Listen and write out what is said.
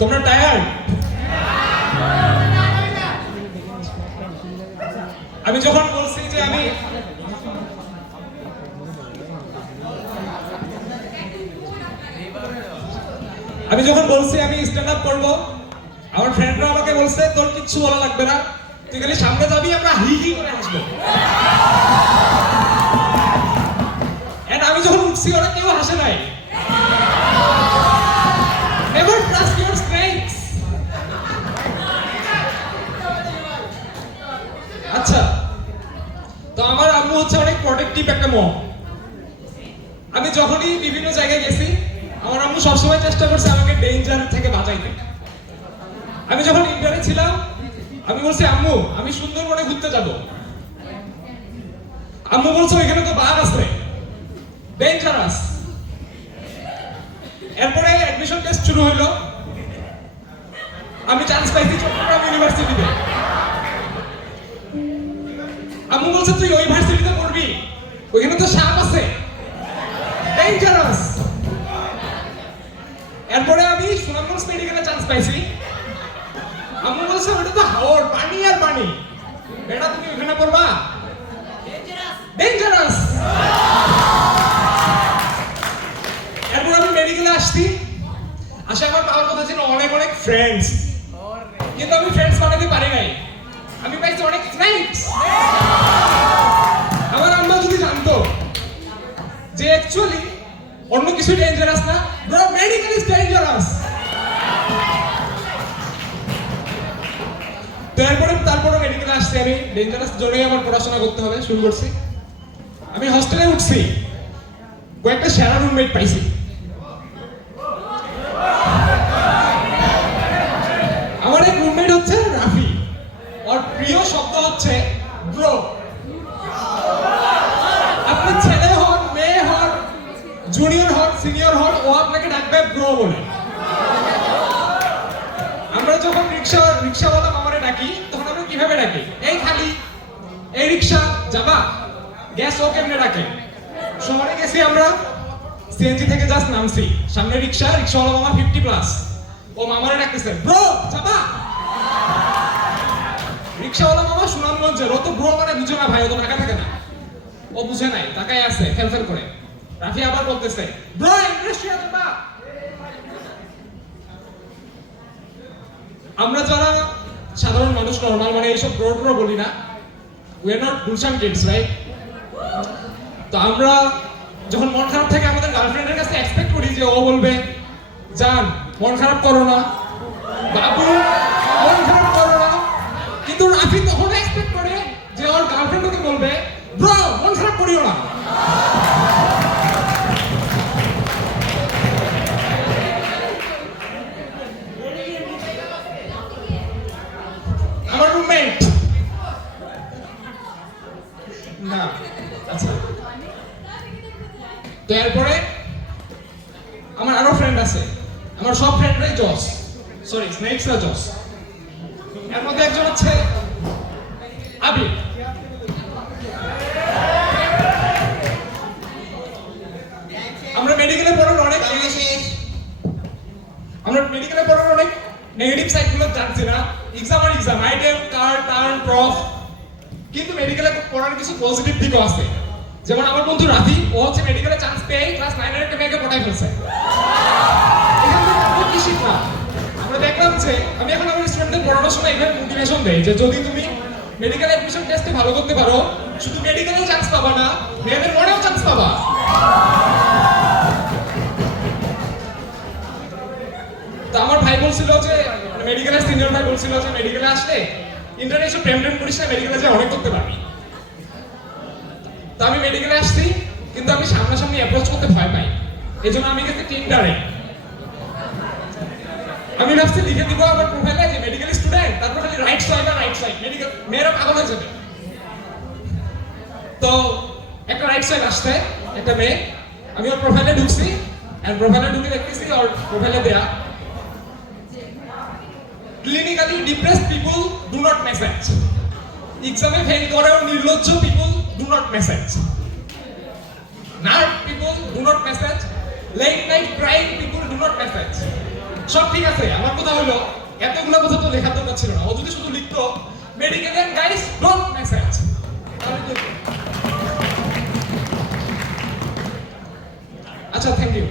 তোমরা টায়ার্ড? আমি যখন বলছি যে আমি যখন বলছি আমি স্ট্যান্ড আপ করবো, আমার ফ্রেন্ডরা আমাকে বলছে তোর কিচ্ছু বলা লাগবে না, তুই খালি সামনে যাবি, আমরা হি হি করে হাসবো। এন্ড আমি যখন উঠছি ওরা কেউ হাসে নাই। Never trust your strengths. আচ্ছা, তো আমার আম্মু হচ্ছে অনেক প্রোটেক্টিভ একটা মম। আমি যখনই বিভিন্ন জায়গায় গেছি আমার আম্মু সবসময় চেষ্টা করছে আমাকে ডেঞ্জার থেকে বাঁচাইতে। আমি যখন ইন্টারে ছিলাম আমি বলছি আম্মু আমি সুন্দরবনে ঘুরতে যাব। আম্মু বলছে ওইখানে তো বাঘ আছে, ডেঞ্জারাস। এরপরে অ্যাডমিশন টেস্ট শুরু হইলো, আমি চান্স পাইছি চট্টগ্রাম ইউনিভার্সিটিতে। আম্মু বলছে তুই ওই ইউনিভার্সিটিতে পড়বি, ওইখানে তো সাপ আছে, ডেঞ্জারাস। এরপরে আমি সুনামগঞ্জ মেডিকেলে চান্স পাইছি। আম্মু বলছে ওটা তো হাওর, পানি আর পানি, বেটা তুমি ওখানে পড়বা, ডেঞ্জারাস। এরপর আমি মেডিকেলে আসছি, আসে আমার পাওয়ার কথা ছিল অনেক অনেক ফ্রেন্ডস, কিন্তু আমি ফ্রেন্ডস বানাতে পারি নাই। আমি পাইছি অনেক স্নেকস। আমার আম্মা যদি জানতো যে অ্যাকচুয়ালি অন্য কিছু ডেঞ্জারাস না, ব্রো মেডিকেল ইজ ডেঞ্জারাস। তারপরে মেডিকেলে আসছি আমি, ডেঞ্জারাস জোনেই আমার পড়াশোনা করতে হবে শুরু করছি। আমি হস্টেলে উঠছি, কয়েকটা সেরা রুমমেট পাইছি। আমার এক রুমমেট হচ্ছে রাফি, ওর প্রিয় শব্দ হচ্ছে ব্রো। আপনি ছেলে হন, মেয়ে হন, জুনিয়র হন, সিনিয়র হন, ও আপনাকে ডাকবে ব্রো বলে। আমরা যখন রিক্সাওয়ালা মামারে ডাকি তখন আমরা কিভাবে ডাকি? এই খালি, এই রিক্সা যাবা, গ্যাস ও কেমনে ডাকে? শহরে গেছি আমরা, সিএনজি থেকে জাস্ট নামছি, সামনে রিক্সাওয়ালা মামা 50+, ও মামারে ডাকতেছে ব্রো যাবা। রিক্সাওয়ালা মামা সুনামগঞ্জের, ও তো ব্রো মানে বুঝে না ভাই, ও তো ঢাকা থাকে না, ও বুঝে নাই, তাকায় আছে ফেলফেল করে। রাফি আবার বলতেছে ব্রো ইন্ডাস্ট্রিয়া যাবা। আমরা যারা সাধারণ মানুষ, নরমাল, মানে এইসব ব্রো ট্রো বলি না, we are not Gulshan kids, right? তো আমরা যখন মন খারাপ থাকে আমাদের গার্লফ্রেন্ডের কাছে এক্সপেক্ট করি যে ও বলবে জান মন খারাপ করো না, বাবু মন খারাপ করো না। কিন্তু রাফি তখন এক্সপেক্ট করে যে ওর গার্লফ্রেন্ড ওকে বলবে ব্রো মন খারাপ করিও না। আমার রুমমেট না, আচ্ছা, তো এরপরে আমার আরো ফ্রেন্ড আছে, আমার সব ফ্রেন্ডরাই জস, সরি স্নেকসরা জস। এর মধ্যে একজন হচ্ছে আবির। আমরা মেডিকেলে পড়ার অনেক নেগেটিভ সাইড গুলো জানছি না, এক্সাম আইটেম টার্ন প্রফ, কিন্তু মেডিকেলে পড়ার কিছু পজিটিভ দিকও আছে। যেমন আমার বন্ধু রাফি, ও হচ্ছে মেডিকেলে চান্স পেয়ে ক্লাস 9 এর একটা মেয়েকে পটাই ফেলছে। এখান থেকে আমরা কি শিখলাম? আমরা দেখলাম যে আমি এখন আমার স্টুডেন্টদের পড়ানোর সময় এইভাবে মোটিভেশন দেই যে যদি তুমি মেডিকেল অ্যাডমিশন টেস্টে ভালো করতে পারো, শুধু মেডিকেলেও চান্স পাবা না, মেয়েদের মনেও চান্স পাবা। তো আমার ভাই বলছিল যে মেডিকেলের সিনিয়র ভাই বলছিল যে মেডিকেলে আসলে ইন্টারনেশনাল প্রেম করিস না, মেডিকেলে যে অনেক করতে পারবি। তো আমি মেডিকেলে আসছি, কিন্তু আমি সামনাসামনি অ্যাপ্রোচ করতে ভয় পাই, এজন্য আমি গেছি টিন্ডারে। আমি ভাবছি লিখে দিব আমার প্রোফাইলে যে মেডিকেল স্টুডেন্ট, তারপর খালি রাইট সাইড মেডিকেল, মেয়েরা পাগল হয়ে যাবে। তো একটা রাইট সাইড আসছে একটা মেয়ে, আমি ওর প্রোফাইলে ঢুকছি, এন্ড প্রোফাইলে ঢুকে দেখতেছি ওর প্রোফাইলে দেয়া clinically depressed people do not message, এক্সামে ফেল করেও নির্লজ্জ people do not message, nerve people do not message, late night crying people do not message. সব ঠিক আছে, আমার কথা হলো এতগুলো কথা তো লেখার দরকার ছিল না। ও যদি শুধু লিখতো medical and guys don't message, তাহলে তো আচ্ছা, থ্যাংক ইউ।